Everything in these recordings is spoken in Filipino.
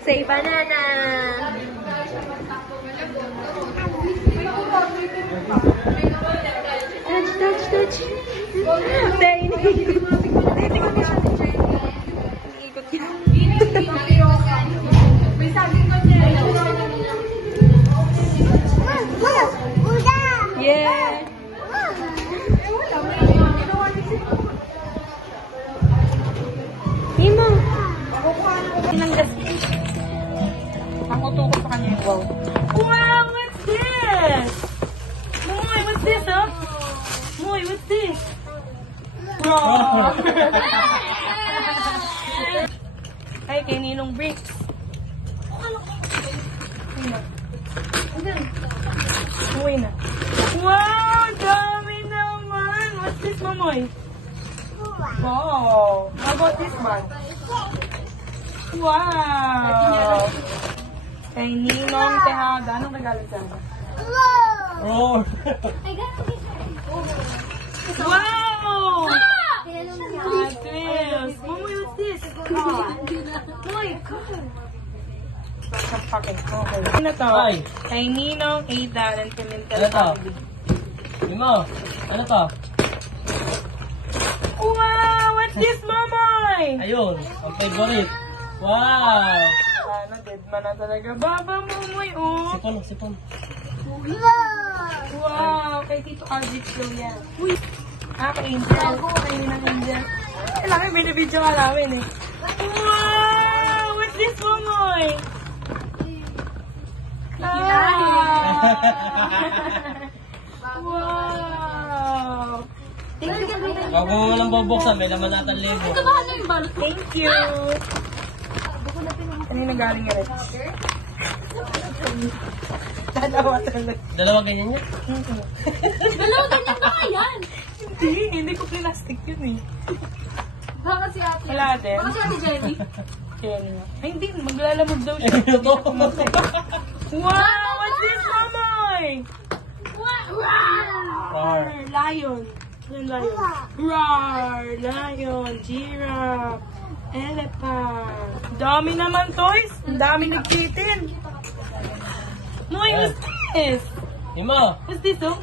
Say banana. Touch. Ikot yan. Yeah. Himo. Ang uto ko sa kanya yung wow. Wow, what's this? Moy, what's this, huh? Moy, what's this? Wow. Ay, kay Ninong Bricks. Umuwi na. Wow, dami naman. What's this, Mamoy? Wow. How about this one? Wow. Kay Ninong Tejada. Anong regalo sa akin? Oh! Wow! Hot Wheels. Mamoy, what's this? Moy, God. Ano to? Ay. Kay Ninong, Aidan, and Pimentel Ano to? family. Mimo, ano to? Wow! What's this, Mamoy? Ayun, ang favorite. Wow! Sana, dead man na talaga. Baba, Momoy, oh. Sipon, sipon. Wow, kay Tito Alvin daw yan. Uy! Ah, kay Angel. Kay ng Angel. Alam mo, binibidyo ka namin eh. Wow! What's this, Momoy? Wow! Thank you. Huwag mo walang bubuksan, may laman natin libo. Thank you. Kanina galing yan? Dalawa talaga. Dalawa ganyan niya? Dalawa ganyan ba yan? Hindi ko plastic yun eh. Baka si ate. Wala din. Baka si ate Jenny. Yan nga. Ay, hindi. Maglalamog daw siya. Ano to? Wow! What's this, Mamoy? Roar. Lion. Yan, lion. Roar! Lion. Giraffe. Elephant. Dami naman toys. Ang dami nagtitin. Moy, what's this? Ima! What's this, oh?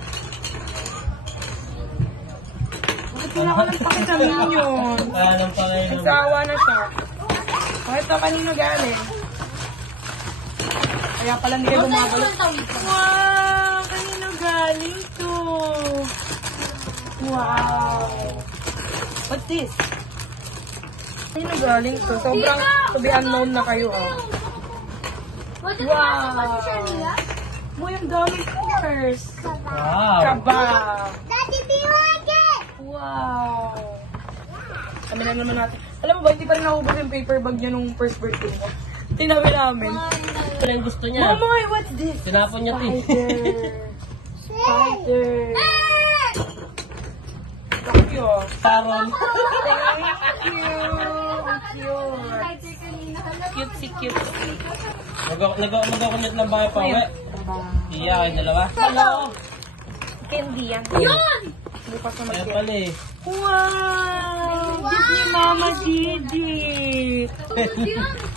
Bakit wala ka ng pakitamin yun? Kaya nang pangayong. Nagsawa na siya. Bakit ito kanino galing? Kaya pala hindi kayo bumabalik. Wow! Kanino galing to? Wow! What's this? Kanino galing to? Sobrang to be unknown na kayo, ah. Wow! Mo yung dami cars. Wow! Kaba! Daddy, do you like it? Wow! Kami na naman natin. Alam mo ba, hindi pa rin naubos yung paper bag niya nung first birthday niya. Tinabi namin. Ito yung gusto niya. Mamoy, what's this? Tinapon niya, ti. Spider. Thank you. Taron. Thank you. Cute. Cutesy. Nag-akunyat lang ba pa? Ayun. Iya, kayo dalawa. Hello. Candy yan. Yun! Bukas na Kaya mag-get. pala eh. Wow! Gift ni Mama Gigi.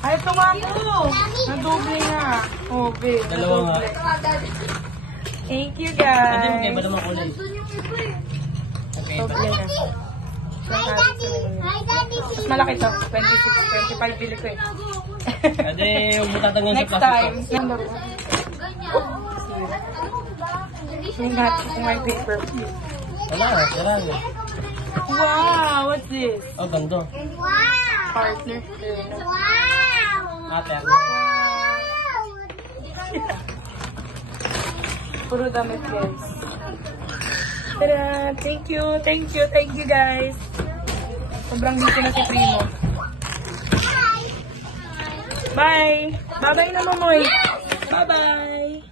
Ay, ito nga po. Nadoble nga. Okay. Dalawa nga. nadoble. Thank you, Pwede mo guys. kayo ba naman kulay? Doon yung iba eh. Doble na. Hi, Daddy. Hi, Daddy. Mas malaki to. 26, 25 bili ko eh. Pwede huwag mo tatanggal sa Next plastic. time. Number one. Yung lahat kung may paper. Wala, sira eh. Wow! What's this? Oh, ganda. Wow! Partner. Wow! Ate, ako. Wow! Puro damit, guys. Tada! Thank you guys. Sobrang busy na si Primo. Bye! Bye-bye na, Mamoy! Bye-bye!